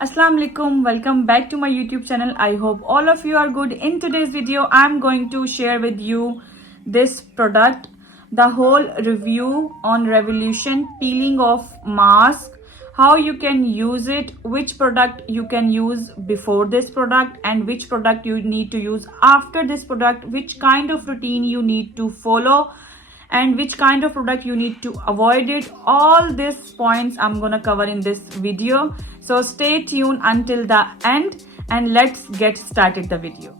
Assalamu alaikum, welcome back to my YouTube channel. I hope all of you are good. In today's video I'm going to share with you this product, the whole review on Revolution peeling off mask, how you can use it, which product you can use before this product and which product you need to use after this product, which kind of routine you need to follow and which kind of product you need to avoid it. All these points I'm gonna cover in this video, so stay tuned until the end and let's get started the video.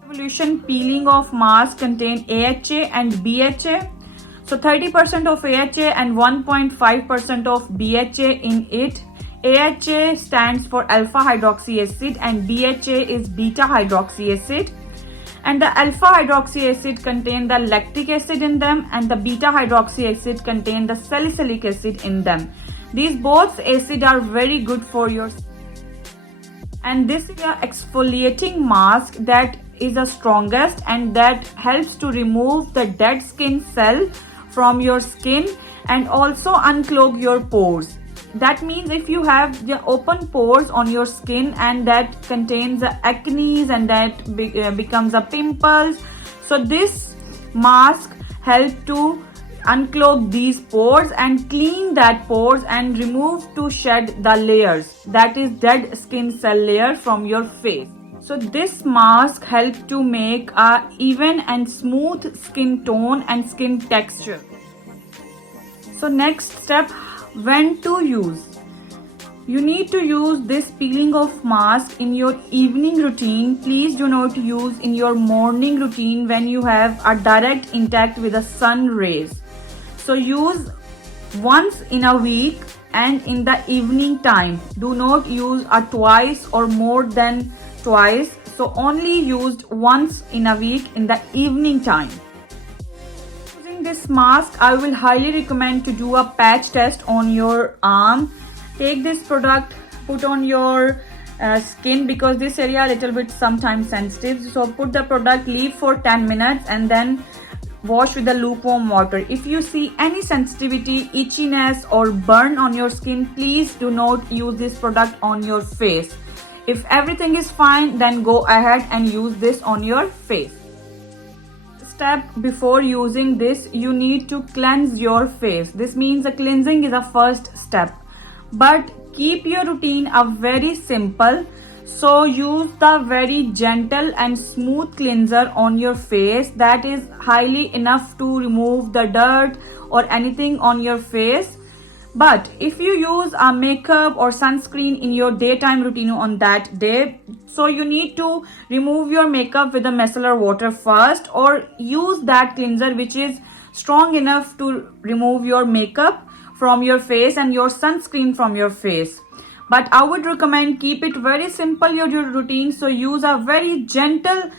Revolution peeling off mask contain AHA and BHA, so 30% of AHA and 1.5% of BHA in it. AHA stands for alpha hydroxy acid and BHA is beta hydroxy acid. And the alpha hydroxy acid contain the lactic acid in them and the beta hydroxy acid contain the salicylic acid in them. These both acid are very good for your skin. And this is an exfoliating mask that is the strongest and that helps to remove the dead skin cell from your skin and also unclog your pores. That means if you have the open pores on your skin and that contains the acne and that becomes a pimples, so this mask helps to unclog these pores and clean that pores and remove to shed the layers, that is dead skin cell layer from your face. So this mask helps to make a even and smooth skin tone and skin texture. So next step, when to use. You need to use this peeling off mask in your evening routine. Please do not use in your morning routine when you have a direct contact with the sun rays. So use once in a week and in the evening time. Do not use a twice or more than twice. So only used once in a week in the evening time. This mask, I will highly recommend to do a patch test on your arm. Take this product, put on your skin because this area a little bit sometimes sensitive. So put the product, leave for 10 minutes and then wash with the lukewarm water. If you see any sensitivity, itchiness or burn on your skin, please do not use this product on your face. If everything is fine, then go ahead and use this on your face. Step before using this, you need to cleanse your face. This means the cleansing is the first step, but keep your routine a very simple. So use the very gentle and smooth cleanser on your face. That is highly enough to remove the dirt or anything on your face. But if you use a makeup or sunscreen in your daytime routine on that day, so you need to remove your makeup with the micellar water first or use that cleanser which is strong enough to remove your makeup from your face and your sunscreen from your face. But I would recommend keep it very simple your routine. So use a very gentle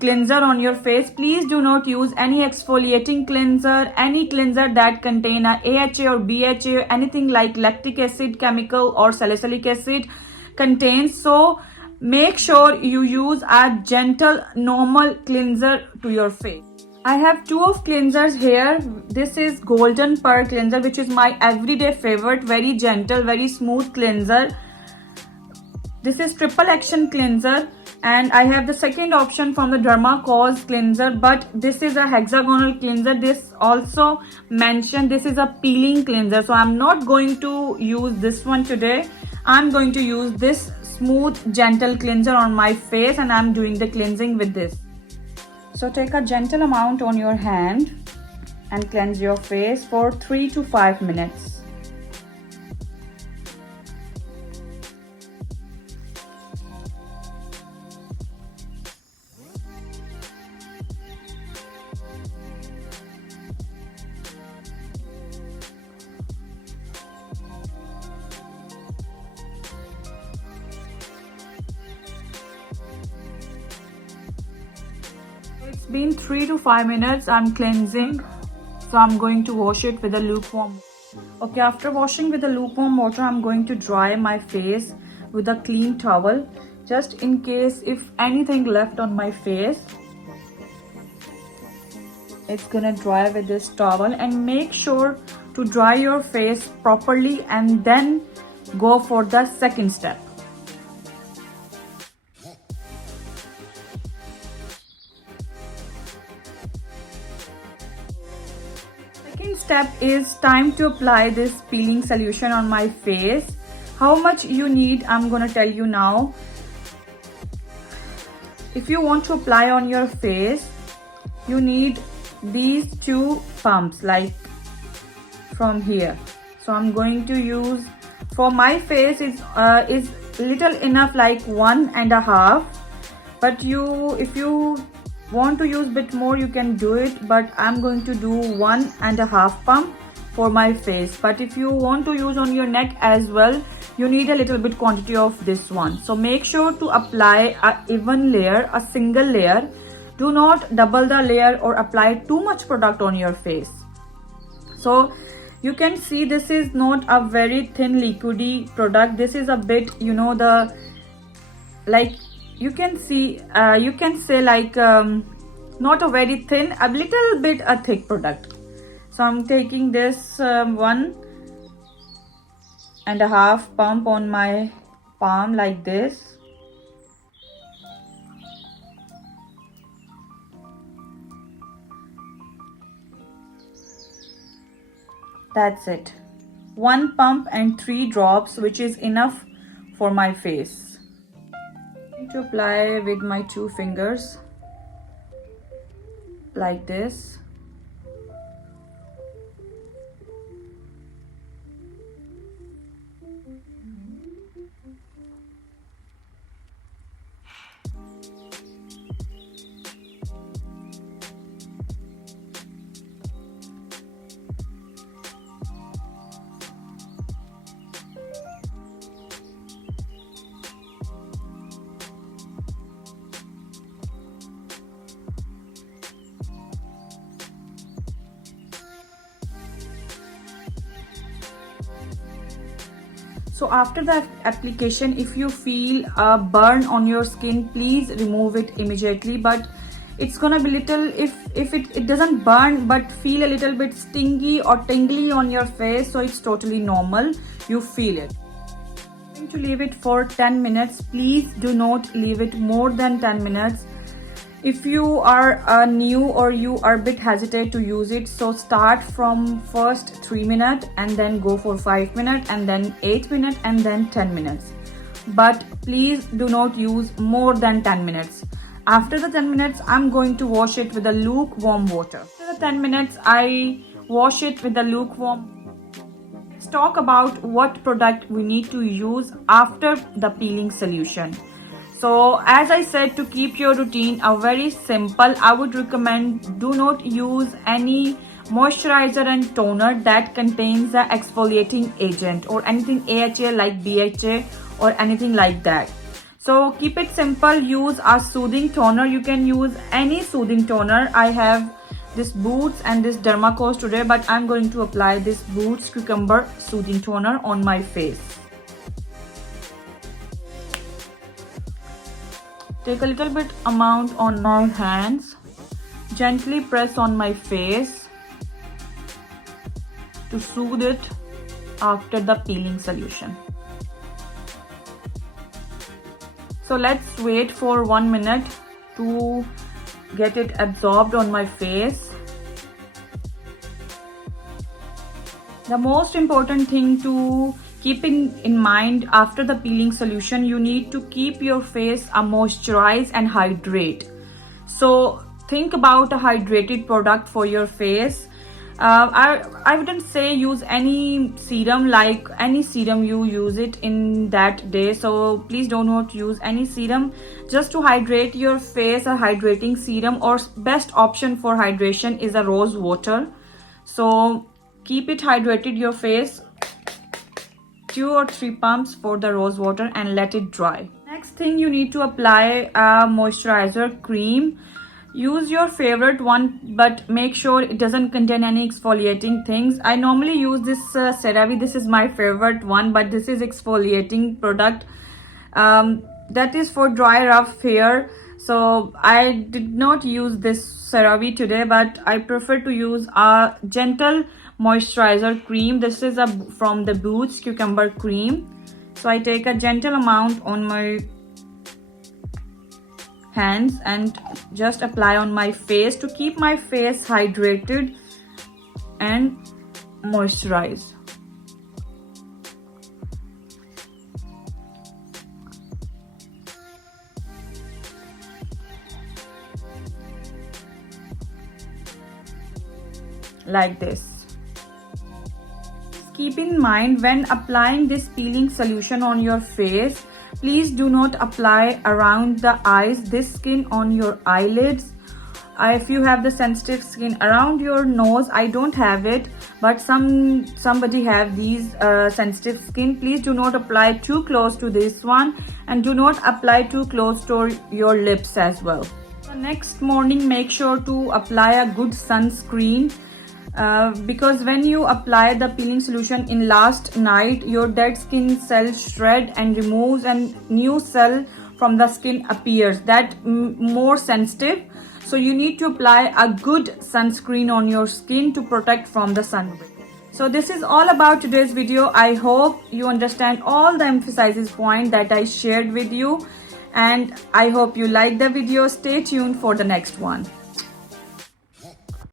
cleanser on your face. Please do not use any exfoliating cleanser, any cleanser that contain a AHA or BHA, anything like lactic acid chemical or salicylic acid contains. So make sure you use a gentle normal cleanser to your face. I have two of cleansers here. This is Golden Pearl cleanser which is my everyday favorite, very gentle, very smooth cleanser. This is triple action cleanser. And I have the second option from the Derma Cause cleanser, but this is a hexagonal cleanser. This also mentioned this is a peeling cleanser, so I'm not going to use this one today. I'm going to use this smooth gentle cleanser on my face and I'm doing the cleansing with this. So take a gentle amount on your hand and cleanse your face for 3 to 5 minutes. It's been 3 to 5 minutes. I'm cleansing, so I'm going to wash it with a lukewarm. Okay, after washing with the lukewarm water, I'm going to dry my face with a clean towel, just in case if anything left on my face. It's gonna dry with this towel, and make sure to dry your face properly and then go for the second step. Second step is time to apply this peeling solution on my face. How much you need, I'm gonna tell you now. If you want to apply on your face, you need these 2 pumps, like from here. So I'm going to use, for my face is little enough, like 1.5, but if you want to use bit more, you can do it, but I'm going to do 1.5 pump for my face. But if you want to use on your neck as well, you need a little bit quantity of this one. So make sure to apply a even layer, a single layer. Do not double the layer or apply too much product on your face. So you can see this is not a very thin liquidy product. This is a bit, you know, the, like, you can see, you can say like not a very thin, a little bit a thick product. So I'm taking this 1.5 pump on my palm like this. That's it. 1 pump and 3 drops, which is enough for my face. I need to apply with my 2 fingers like this. So after the application, if you feel a burn on your skin, please remove it immediately. But it's gonna be little, if it doesn't burn but feel a little bit stingy or tingly on your face, so it's totally normal. You feel it. I'm going to leave it for 10 minutes. Please do not leave it more than 10 minutes. If you are new or you are a bit hesitant to use it, so start from first 3 minutes and then go for 5 minutes and then 8 minutes and then 10 minutes. But please do not use more than 10 minutes. After the 10 minutes, I'm going to wash it with the lukewarm water. After the 10 minutes, I wash it with the lukewarm. Let's talk about what product we need to use after the peeling solution. So as I said, to keep your routine very simple, I would recommend do not use any moisturizer and toner that contains the exfoliating agent or anything AHA like BHA or anything like that. So keep it simple, use a soothing toner. You can use any soothing toner. I have this Boots and this Dermacos today, but I'm going to apply this Boots Cucumber Soothing Toner on my face. Take a little bit amount on my hands, gently press on my face to soothe it after the peeling solution. So let's wait for 1 minute to get it absorbed on my face. The most important thing to keep in mind after the peeling solution, you need to keep your face moisturized and hydrate. So think about a hydrated product for your face. I wouldn't say use any serum, like any serum you use it in that day. So please do not use any serum. Just to hydrate your face, a hydrating serum or best option for hydration is a rose water. So keep it hydrated your face. 2 or 3 pumps for the rose water and let it dry. Next thing, you need to apply a moisturizer cream. Use your favorite one, but make sure it doesn't contain any exfoliating things. I normally use this CeraVe. This is my favorite one, but this is exfoliating product that is for dry rough hair. So I did not use this CeraVe today, but I prefer to use a gentle moisturizer cream. This is from the Boots Cucumber Cream. So I take a gentle amount on my hands and just apply on my face to keep my face hydrated and moisturized. Like this. Keep in mind, when applying this peeling solution on your face, please do not apply around the eyes, this skin on your eyelids. If you have the sensitive skin around your nose, I don't have it, but somebody have these sensitive skin, please do not apply too close to this one, and do not apply too close to your lips as well. The next morning, make sure to apply a good sunscreen. Because when you apply the peeling solution in last night, your dead skin cells shred and removes, and new cell from the skin appears that more sensitive. So you need to apply a good sunscreen on your skin to protect from the sun. So this is all about today's video. I hope you understand all the emphasizes point that I shared with you, and I hope you like the video. Stay tuned for the next one.